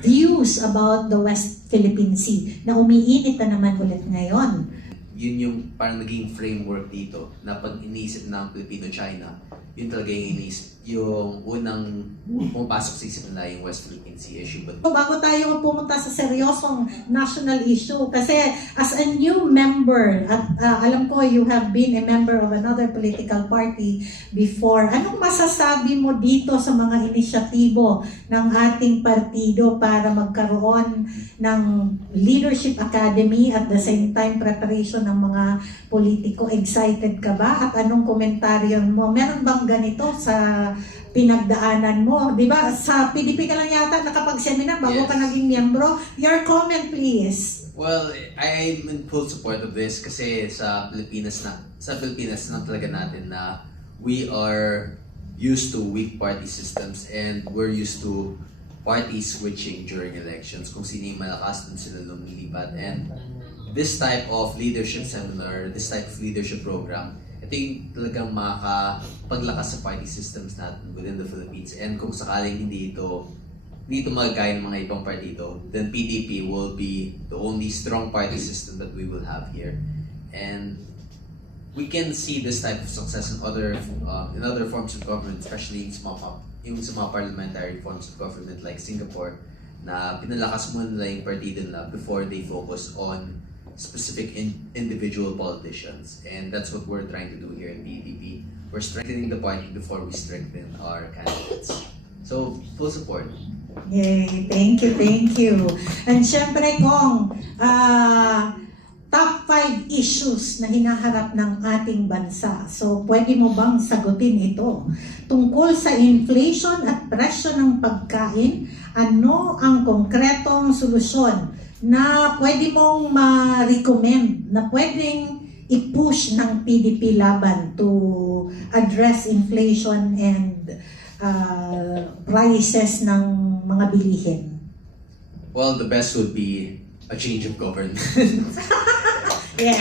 views about the West Philippine Sea na umiinit na naman ulit ngayon? Yun yung parang naging framework dito na pag iniisip ng Filipino-China, yun talaga yung iniisip, yung unang pumapasok sa isip nila yung West Philippine Sea issue. But Bago tayo pumunta sa seryosong national issue, kasi as a new member, at alam ko you have been a member of another political party before, anong masasabi mo dito sa mga inisyatibo ng ating partido para magkaroon ng leadership academy at the same time preparation ng mga politiko? Excited ka ba? At anong komentaryo mo? Meron bang ganito sa pinagdaanan mo? Di ba? Sa PDP ka lang yata nakapag-seminar bago ka naging miyembro. Your comment, please. well, I'm in full support of this kasi sa Pilipinas na talaga natin na we are used to weak party systems and we're used to parties switching during elections. Kung sino yung malakas, dun sila lumilipat. And this type of leadership seminar, this type of leadership program, ito yung talagang makakapaglakas sa party systems natin within the Philippines. And kung sakaling hindi ito magagaya ng mga ibang partido, then PDP will be the only strong party system that we will have here. And we can see this type of success in other forms of government, especially in sa mga parliamentary forms of government like Singapore, na pinalakas mo nila yung partido nila before they focus on specific individual politicians. And that's what we're trying to do here in PDP. We're strengthening the party before we strengthen our candidates. So, full support. Yay, thank you, thank you. And syempre kung top 5 issues na hinaharap ng ating bansa. So, pwede mo bang sagutin ito? Tungkol sa inflation at presyo ng pagkain, ano ang konkretong solusyon na pwede mong ma-recommend, na pwedeng i-push ng PDP laban to address inflation and prices ng mga bilihin? Well, the best would be a change of government. Yeah.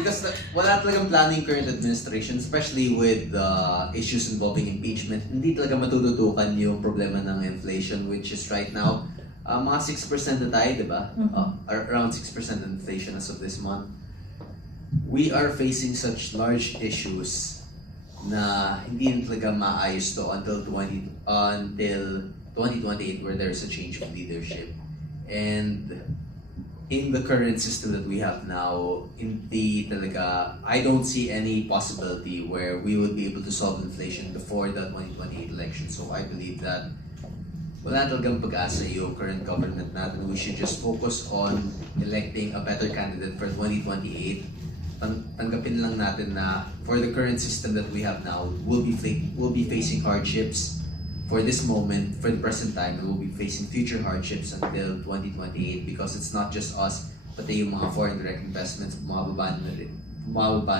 Because wala talagang plano yung current administration, especially with the issues involving impeachment. Hindi talaga matututukan yung problema ng inflation, which is right now, mga 6% na tayo, di ba? Around 6% inflation as of this month. We are facing such large issues na hindi na talaga maayos to until 2028 where there's a change of leadership. And in the current system that we have now, I don't see any possibility where we would be able to solve inflation before the 2028 election. So I believe that wala talagang pag-asa yung current government natin. We should just focus on electing a better candidate for 2028. Tanggapin lang natin na for the current system that we have now, we'll be facing hardships for this moment, for the present time, and we'll be facing future hardships until 2028 because it's not just us, pati yung mga foreign direct investments, bumababa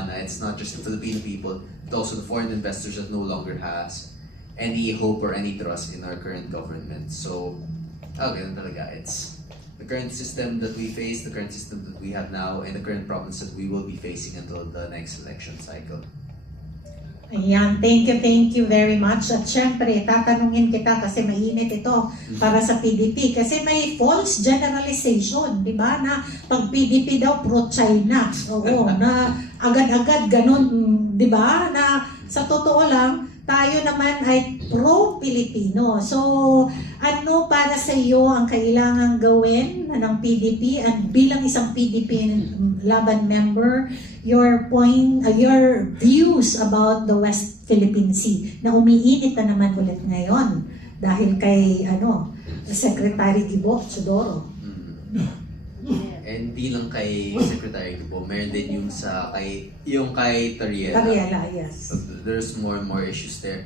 na. It's not just the Filipino people, but also the foreign investors that no longer has any hope or any trust in our current government. So, ganun talaga. It's the current system that we face, the current system that we have now, and the current problems that we will be facing until the next election cycle. Ayan, thank you very much. At syempre, tatanungin kita kasi mainit ito para sa PDP. Kasi may false generalization, di ba? Na pag PDP daw pro-China. Oo, na agad-agad ganun, di ba? Na sa totoo lang, tayo naman ay pro-Pilipino. So, ano para sa iyo ang kailangang gawin ng PDP at bilang isang PDP laban member, your views about the West Philippine Sea na umiinit na naman ulit ngayon dahil kay Secretary Gibo Chodoro. And di lang kay Secretary Gibo, meron din yung kay Tariela. Tariela, yes. So there's more and more issues there.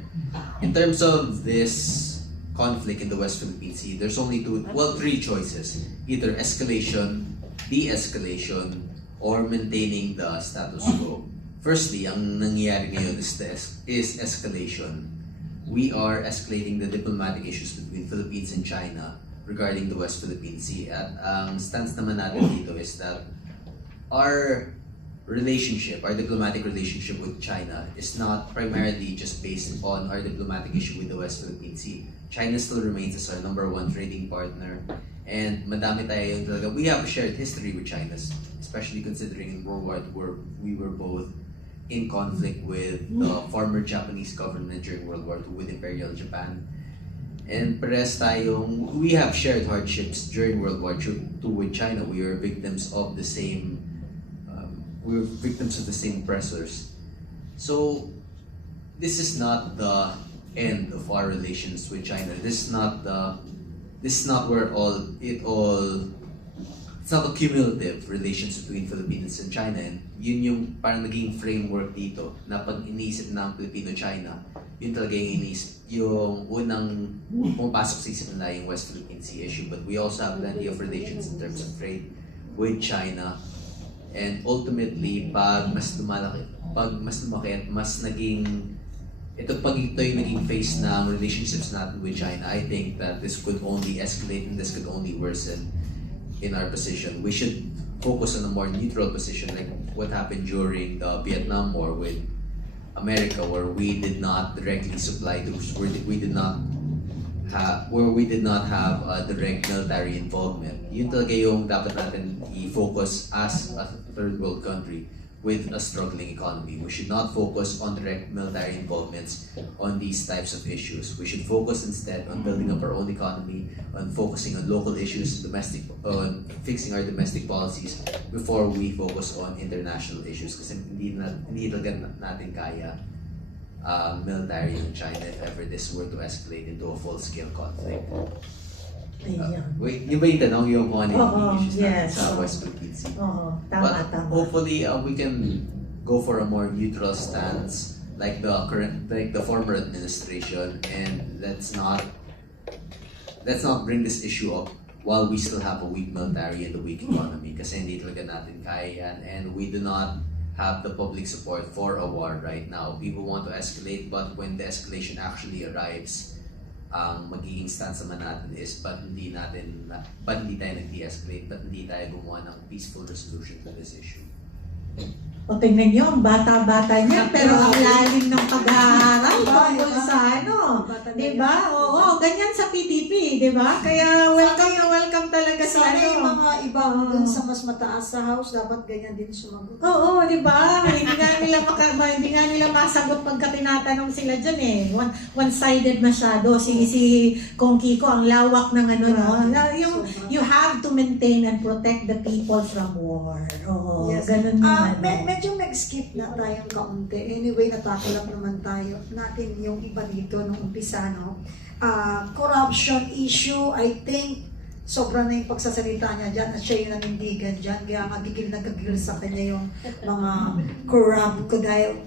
In terms of this conflict in the West Philippine Sea, there's only three choices. Either escalation, de-escalation, or maintaining the status quo. Firstly, ang nangyayari ngayon is escalation. We are escalating the diplomatic issues between Philippines and China regarding the West Philippine Sea. At ang stance naman natin dito is that our diplomatic relationship with China is not primarily just based on our diplomatic issue with the West Philippine Sea. China still remains as our number one trading partner. And madami tayo yung talaga, we have a shared history with China, especially considering in World War II where we were both in conflict with the former Japanese government during World War II with Imperial Japan. And pares tayong, we have shared hardships during World War II with China. We were victims of the same, oppressors. So this is not the end of our relations with China. This is not where it's not a cumulative relations between Philippines and China. And yun yung parang naging framework dito na pag iniisip ng Pilipino-China, yun talaga yung unang pumapasok sa isip nila yung West Philippine Sea issue. But we also have plenty of relations in terms of trade with China. And ultimately, pag mas lumaki at mas naging ito yung naging phase ng relationships natin with China, I think that this could only escalate and this could only worsen in our position. We should focus on a more neutral position, like what happened during the Vietnam War with America, where we did not directly supply troops, where we did not have a direct military involvement. Yun talaga yung dapat natin i-focus as a third world country with a struggling economy. We should not focus on direct military involvements on these types of issues. We should focus instead on building up our own economy, on focusing on local issues, on fixing our domestic policies before we focus on international issues. Kasi hindi talaga natin kaya military in China if ever this were to escalate into a full-scale conflict. Wait, yun ba yung tanong yung kung ano yung issues natin sa West Philippine Sea? Oo, But hopefully we can go for a more neutral stance like the former administration, and let's not bring this issue up while we still have a weak military and a weak economy, kasi hindi talaga natin kaya yan, and we do not have the public support for a war right now. People want to escalate, but when the escalation actually arrives, ang magiging stance naman natin is ba't hindi tayo nag-de-escalate, ba't hindi tayo gumawa ng peaceful resolution to this issue. O tingnan nyo, ang bata-bata niya, pero ang lalim ng pag-aaral tungkol sa ano. Diba? Oo, ganyan sa PDP, diba? Kaya welcome talaga sa Sana yung ano. mga iba dun sa mas mataas sa house, dapat ganyan din sumagot. Oo, diba? Hindi nga nila masagot pagka tinatanong sila dyan eh. One-sided masyado. Si Kong Kiko, ang lawak ng ano, no? You have to maintain and protect the people from war. Oo, Yes. ganun yung ano. Medyo mag-skip na tayong kaunti. Anyway, natakalap naman natin yung iba dito nung umpisa, no? Corruption issue, I think, sobra na yung pagsasalita niya dyan at siya yung nanindigan dyan. Kaya nagigil sa kanya yung mga corrupt dahil